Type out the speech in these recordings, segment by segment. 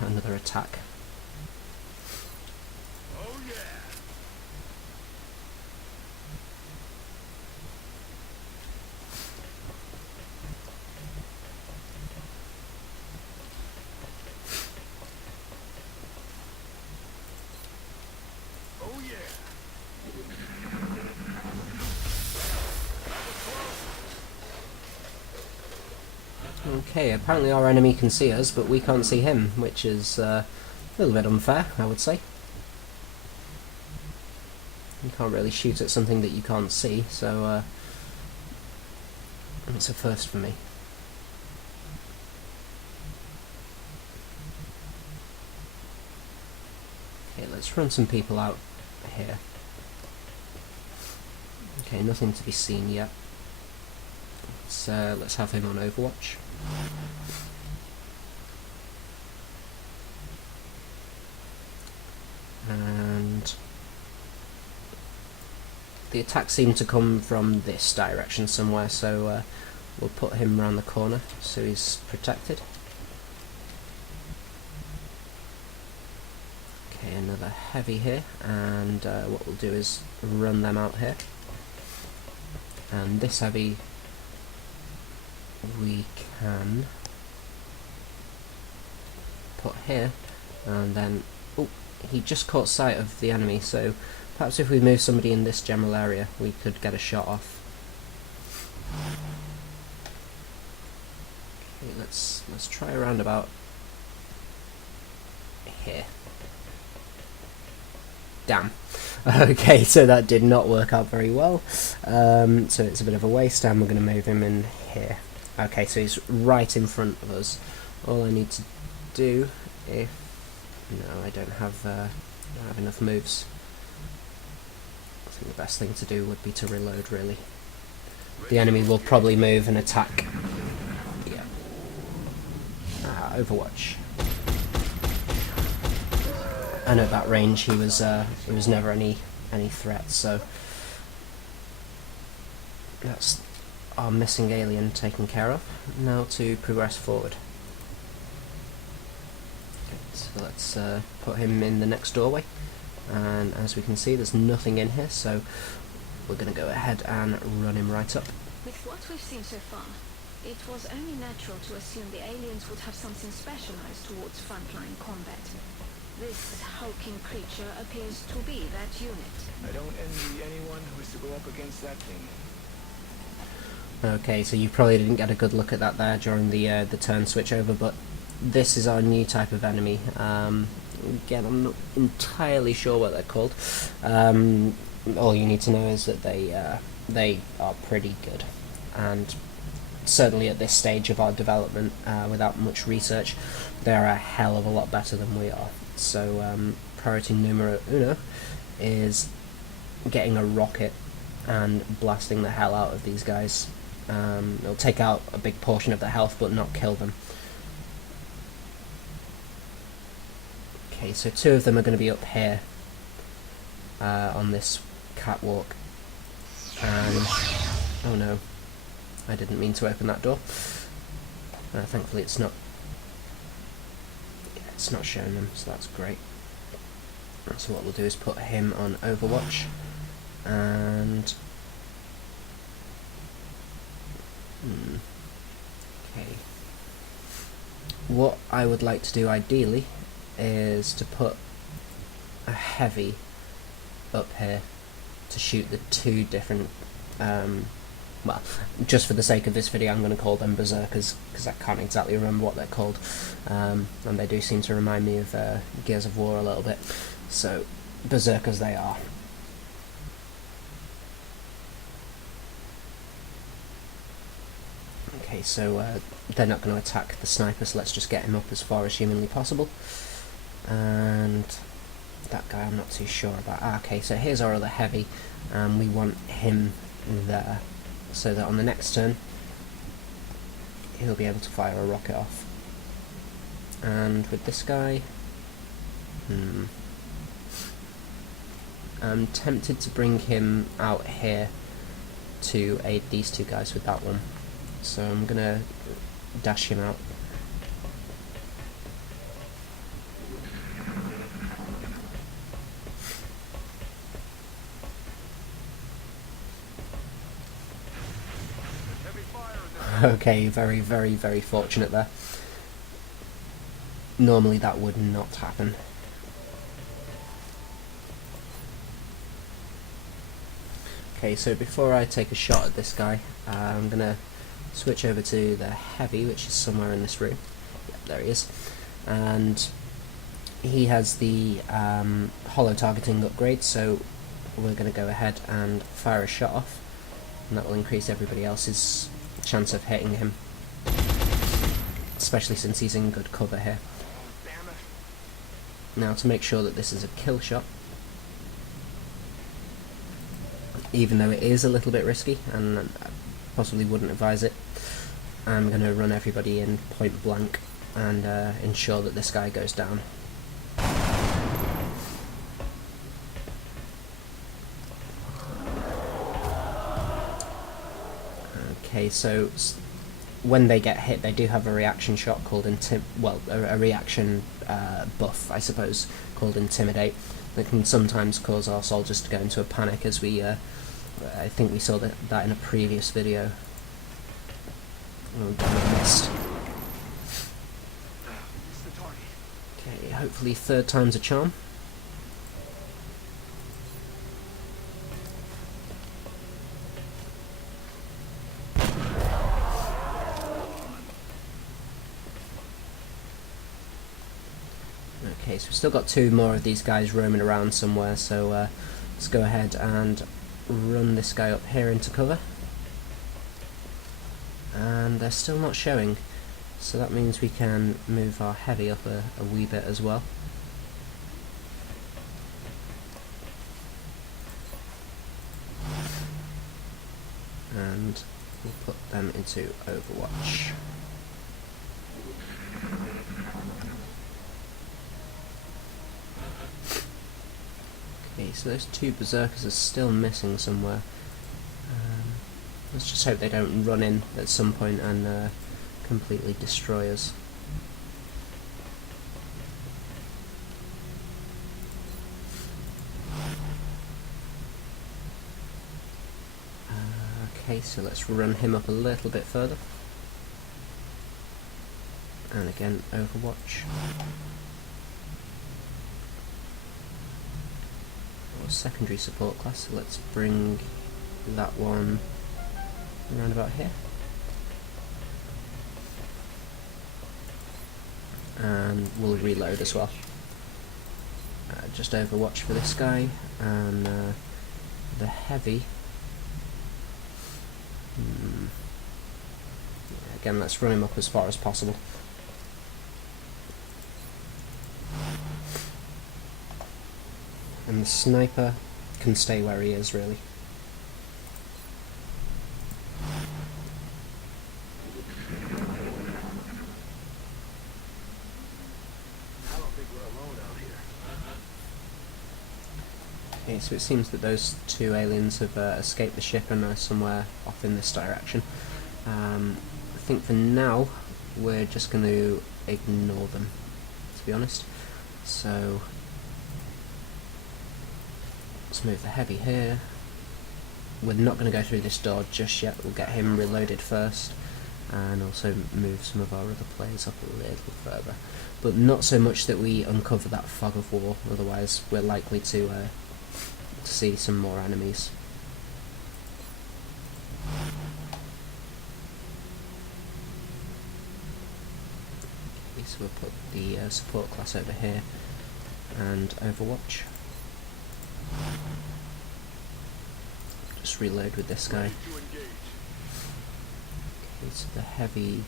another attack. Oh yeah. Oh yeah. Okay, apparently our enemy can see us, but we can't see him, which is a little bit unfair, I would say. You can't really shoot at something that you can't see, so it's a first for me. Okay, let's run some people out here. Okay, nothing to be seen yet. Let's have him on Overwatch. And the attack seemed to come from this direction somewhere, so we'll put him around the corner so he's protected. Okay, another heavy here, and what we'll do is run them out here. And this heavy we can put here, and then he just caught sight of the enemy, so perhaps if we move somebody in this general area we could get a shot off. Okay, let's try a roundabout here. Damn. Okay, so that did not work out very well, so it's a bit of a waste, and we're going to move him in here. Okay, so he's right in front of us. All I need to do, no, I don't have enough moves. I think the best thing to do would be to reload, really. The enemy will probably move and attack. Yeah. Overwatch. And at that range, he was never any threat. So that's our missing alien taken care of. Now to progress forward. Okay, so let's put him in the next doorway. And as we can see, there's nothing in here, so we're going to go ahead and run him right up. With what we've seen so far, it was only natural to assume the aliens would have something specialized towards frontline combat. This hulking creature appears to be that unit. I don't envy anyone who has to go up against that thing. Okay, so you probably didn't get a good look at that there during the turn switch over, but this is our new type of enemy. Again, I'm not entirely sure what they're called. All you need to know is that they are pretty good, and certainly at this stage of our development, without much research, they are a hell of a lot better than we are. So priority numero uno is getting a rocket and blasting the hell out of these guys. It'll take out a big portion of their health but not kill them. Okay, so two of them are going to be up here on this catwalk. And oh no, I didn't mean to open that door. Thankfully it's not showing them, so that's great. So what we'll do is put him on Overwatch, and okay, what I would like to do ideally is to put a heavy up here to shoot the two different well, just for the sake of this video I'm going to call them berserkers, because I can't exactly remember what they're called, and they do seem to remind me of Gears of War a little bit, so berserkers they are. Okay, so they're not going to attack the sniper, so let's just get him up as far as humanly possible. And that guy I'm not too sure about. Okay, so here's our other heavy, and we want him there, so that on the next turn he'll be able to fire a rocket off. And with this guy, I'm tempted to bring him out here to aid these two guys with that one, so I'm gonna dash him out. Okay, very, very, very fortunate there. Normally that would not happen. Okay, so before I take a shot at this guy, I'm going to switch over to the heavy, which is somewhere in this room. Yep, there he is. And he has the hollow targeting upgrade, so we're going to go ahead and fire a shot off, and that will increase everybody else's chance of hitting him, especially since he's in good cover here. Damn it. Now, to make sure that this is a kill shot, even though it is a little bit risky and I possibly wouldn't advise it, I'm going to run everybody in point blank and ensure that this guy goes down. Okay, so when they get hit, they do have a reaction shot called a reaction buff, I suppose, called Intimidate, that can sometimes cause our soldiers to go into a panic, as we, I think we saw that in a previous video. Oh, damn, I missed. It's the target. Okay, hopefully third time's a charm. Okay, so we've still got two more of these guys roaming around somewhere, so let's go ahead and run this guy up here into cover. And they're still not showing, so that means we can move our heavy up a wee bit as well. And we'll put them into Overwatch. Okay, so those two berserkers are still missing somewhere. Let's just hope they don't run in at some point and completely destroy us. Okay, so let's run him up a little bit further. And again, Overwatch. Or secondary support class, so let's bring that one around about here. And we'll reload as well. Just Overwatch for this guy, and the heavy. Again, let's run him up as far as possible. And the sniper can stay where he is, really. I don't think we're alone out here. Okay, so it seems that those two aliens have escaped the ship and are somewhere off in this direction. I think for now we're just going to ignore them, to be honest. So let's move the heavy here. We're not going to go through this door just yet. We'll get him reloaded first, and also move some of our other players up a little further. But not so much that we uncover that fog of war, otherwise we're likely to see some more enemies. Okay, so we'll put the support class over here and Overwatch. Just reload with this guy. Ready to engage. Okay, so the heavy,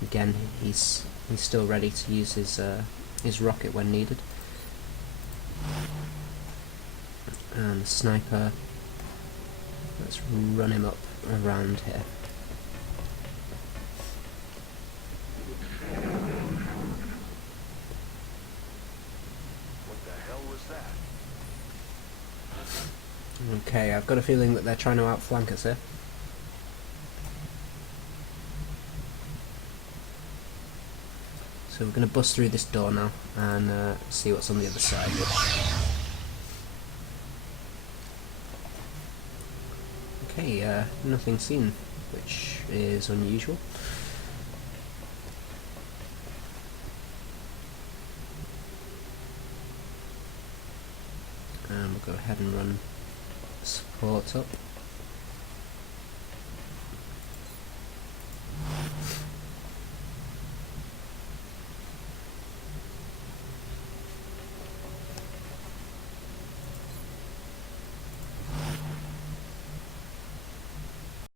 again, he's still ready to use his rocket when needed. And the sniper, let's run him up around here. What the hell was that? Okay, I've got a feeling that they're trying to outflank us here. So we're going to bust through this door now and see what's on the other side. Okay, nothing seen, which is unusual. And we'll go ahead and run support up.